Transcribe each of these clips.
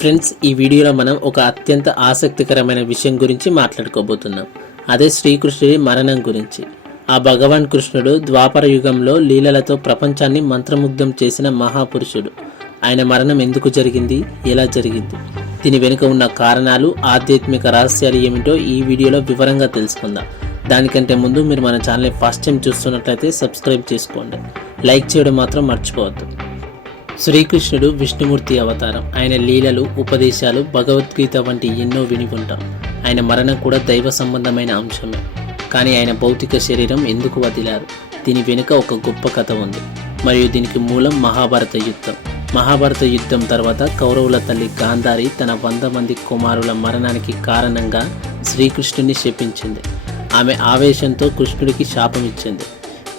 Friends, ఈ వీడియోలో మనం ఒక అత్యంత ఆసక్తికరమైన విషయం గురించి మాట్లాడుకోబోతున్నాం. అదే శ్రీకృష్ణుడి మరణం గురించి. ఆ భగవాన్ కృష్ణుడు ద్వాపర యుగంలో లీలలతో ప్రపంచాన్ని మంత్రముగ్ధం చేసిన మహాపురుషుడు. ఆయన మరణం ఎందుకు జరిగింది, ఎలా జరిగింది, దీని వెనుక ఉన్న కారణాలు, ఆధ్యాత్మిక రహస్యాలు ఏమిటో ఈ వీడియోలో వివరంగా తెలుసుకుందాం. దానికంటే ముందు మీరు మన ఛానల్ని ఫస్ట్ టైం చూస్తున్నట్లయితే సబ్స్క్రైబ్ చేసుకోండి, లైక్ చేయడం మాత్రం మర్చిపోవద్దు. శ్రీకృష్ణుడు విష్ణుమూర్తి అవతారం. ఆయన లీలలు, ఉపదేశాలు, భగవద్గీత వంటి ఎన్నో విని ఉంటాం. ఆయన మరణం కూడా దైవ సంబంధమైన అంశమే. కానీ ఆయన భౌతిక శరీరం ఎందుకు వదిలారు? దీని వెనుక ఒక గొప్ప కథ ఉంది, మరియు దీనికి మూలం మహాభారత యుద్ధం. మహాభారత యుద్ధం తర్వాత కౌరవుల తల్లి గాంధారి తన 100 మంది కుమారుల మరణానికి కారణంగా శ్రీకృష్ణుని శపించింది. ఆమె ఆవేశంతో కృష్ణుడికి శాపం ఇచ్చింది.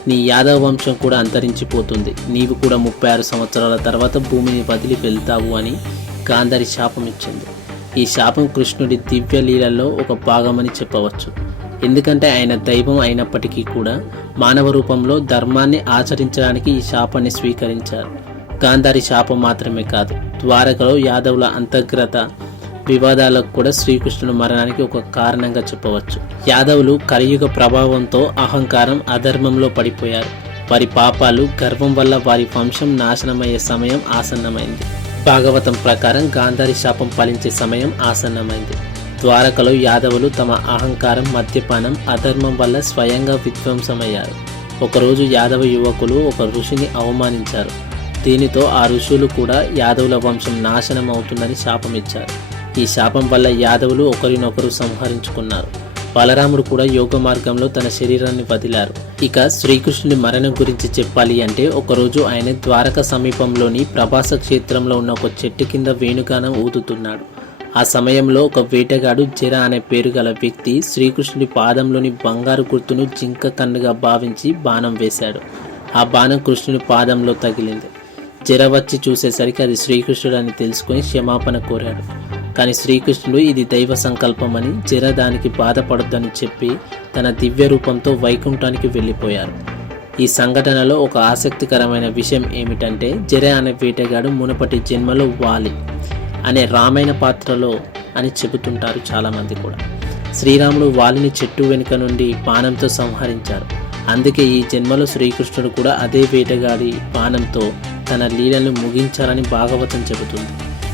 నీ యాదవ వంశం కూడా అంతరించిపోతుంది, నీవు కూడా 36 సంవత్సరాల తర్వాత భూమిని వదిలి వెళ్తావు అని గాంధారి శాపం ఇచ్చింది. ఈ శాపం కృష్ణుడి దివ్య లీలలో ఒక భాగమని చెప్పవచ్చు. ఎందుకంటే ఆయన దైవం అయినప్పటికీ కూడా మానవ రూపంలో ధర్మాన్ని ఆచరించడానికి ఈ శాపాన్ని స్వీకరించారు. గాంధారి శాపం మాత్రమే కాదు, ద్వారకలో యాదవుల అంతర్గత వివాదాలకు కూడా శ్రీకృష్ణుడు మరణానికి ఒక కారణంగా చెప్పవచ్చు. యాదవులు కలియుగ ప్రభావంతో అహంకారం, అధర్మంలో పడిపోయారు. వారి పాపాలు, గర్వం వల్ల వారి వంశం నాశనమయ్యే సమయం ఆసన్నమైంది. భాగవతం ప్రకారం గాంధారి శాపం ఫలించే సమయం ఆసన్నమైంది. ద్వారకలో యాదవులు తమ అహంకారం, మద్యపానం, అధర్మం వల్ల స్వయంగా విధ్వంసమయ్యారు. ఒకరోజు యాదవ యువకులు ఒక ఋషిని అవమానించారు. దీనితో ఆ ఋషులు కూడా యాదవుల వంశం నాశనం అవుతుందని శాపం ఇచ్చారు. ఈ శాపం వల్ల యాదవులు ఒకరినొకరు సంహరించుకున్నారు. బలరాముడు కూడా యోగ మార్గంలో తన శరీరాన్ని వదిలారు. ఇక శ్రీకృష్ణుని మరణం గురించి చెప్పాలి అంటే, ఒకరోజు ఆయన ద్వారక సమీపంలోని ప్రభాస క్షేత్రంలో ఉన్న ఒక చెట్టు కింద వేణుగానం ఊదుతున్నాడు. ఆ సమయంలో ఒక వేటగాడు జర అనే పేరు గల వ్యక్తి శ్రీకృష్ణుడి పాదంలోని బంగారు గుర్తును జింక కన్నుగా భావించి బాణం వేశాడు. ఆ బాణం కృష్ణుడి పాదంలో తగిలింది. జర వచ్చి చూసేసరికి అది శ్రీకృష్ణుడు అని తెలుసుకొని క్షమాపణ కోరాడు. కానీ శ్రీకృష్ణుడు ఇది దైవ సంకల్పమని, జర దానికి బాధపడొద్దని చెప్పి తన దివ్య రూపంతో వైకుంఠానికి వెళ్ళిపోయారు. ఈ సంఘటనలో ఒక ఆసక్తికరమైన విషయం ఏమిటంటే, జర అనే వేటగాడు మునుపటి జన్మలో వాలి అనే రామాయణ పాత్రలో అని చెబుతుంటారు చాలామంది కూడా. శ్రీరాముడు వాలిని చెట్టు వెనుక నుండి బాణంతో సంహరించారు. అందుకే ఈ జన్మలో శ్రీకృష్ణుడు కూడా అదే వేటగాడి బాణంతో తన లీలను ముగించాలని భాగవతం చెబుతుంది.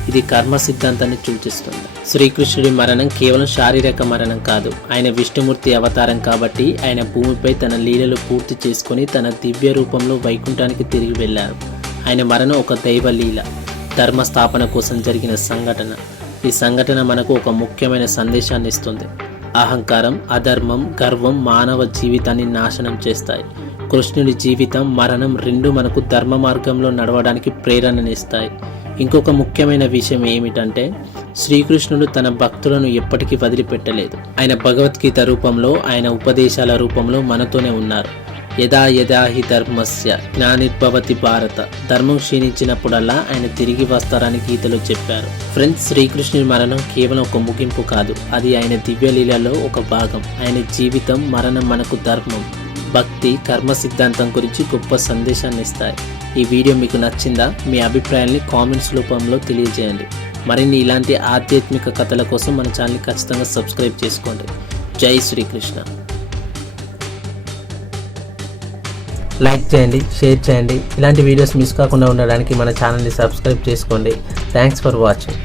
ఇది కర్మ సిద్ధాంతాన్ని సూచిస్తుంది. శ్రీకృష్ణుడి మరణం కేవలం శారీరక మరణం కాదు, ఆయన విష్ణుమూర్తి అవతారం కాబట్టి ఆయన భూమిపై తన లీలలు పూర్తి చేసుకొని తన దివ్య రూపంలో వైకుంఠానికి తిరిగి వెళ్ళారు. ఆయన మరణం ఒక దైవ లీల, ధర్మ స్థాపన కోసం జరిగిన సంఘటన. ఈ సంఘటన మనకు ఒక ముఖ్యమైన సందేశాన్ని ఇస్తుంది. అహంకారం, అధర్మం, గర్వం మానవ జీవితాన్ని నాశనం చేస్తాయి. కృష్ణుడి జీవితం, మరణం రెండూ మనకు ధర్మ మార్గంలో నడవడానికి ప్రేరణనిస్తాయి. ఇంకొక ముఖ్యమైన విషయం ఏమిటంటే, శ్రీకృష్ణుడు తన భక్తులను ఎప్పటికీ వదిలిపెట్టలేదు. ఆయన భగవద్గీత రూపంలో, ఆయన ఉపదేశాల రూపంలో మనతోనే ఉన్నారు. యదా యదా హి ధర్మస్య జ్ఞానిర్భవతి భారత, ధర్మం క్షీణించినప్పుడల్లా ఆయన తిరిగి వస్తారని గీతలో చెప్పారు. ఫ్రెండ్స్, శ్రీకృష్ణుడి మరణం కేవలం ఒక ముగింపు కాదు, అది ఆయన దివ్యలీలలో ఒక భాగం. ఆయన జీవితం, మరణం మనకు ధర్మం, భక్తి, కర్మ సిద్ధాంతం గురించి గొప్ప సందేశాన్ని ఇస్తాయి. ఈ వీడియో మీకు నచ్చిందా? మీ అభిప్రాయాల్ని కామెంట్స్ రూపంలో తెలియజేయండి. మరిన్ని ఇలాంటి ఆధ్యాత్మిక కథల కోసం మన ఛానల్ని ఖచ్చితంగా సబ్స్క్రైబ్ చేసుకోండి. జై శ్రీకృష్ణ. లైక్ చేయండి, షేర్ చేయండి. ఇలాంటి వీడియోస్ మిస్ కాకుండా ఉండడానికి మన ఛానల్ని సబ్స్క్రైబ్ చేసుకోండి. Thanks for watching.